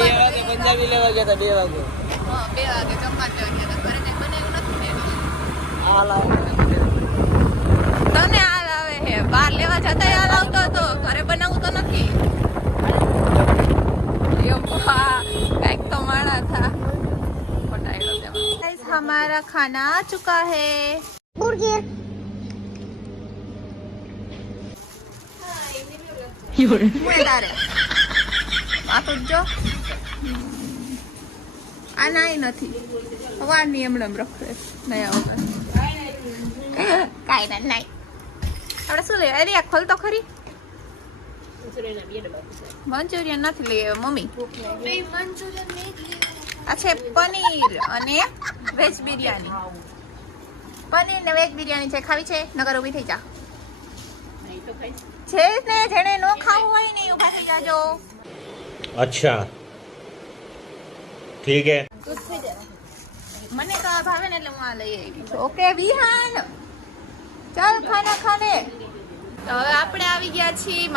વાગે પંજાબી લેવા ગયા હતા 2 વાગે. હા 2 વાગે જમવા જવા ગયા હતા. ઘરે કઈ બનાવ્યું નથી ને હાલ તને હાલ આવે હે. બહાર લેવા જતા હાલ આવતો હતો, ઘરે બનાવવું તો નથી. कईक तो मारा था. हमारा खाना आ चुका है. આના નથી વાની એમણે રખડે નહીં આવતા કાઈ ના નહીં. આપણે શું લે? અરે ખોલ તો ખરી. મંચુરિયન નથી લઈ મમ્મી. આ છે પનીર અને વેજ બિરયાની. પનીર ને વેજ બિરયાની છે. ખાવી છે? નગર ઉભી થઈ જા. છે ને જેને નો ખાવું હોય ને ઉભા થઈ જાજો. अच्छा ठीक है. મને તો આ ભાવે ને એટલે હું આ લઈ આવી છું. ઓકે વિહાન ચાલ ખાના ખાને. તો હવે આપણે આવી ગયા છીએ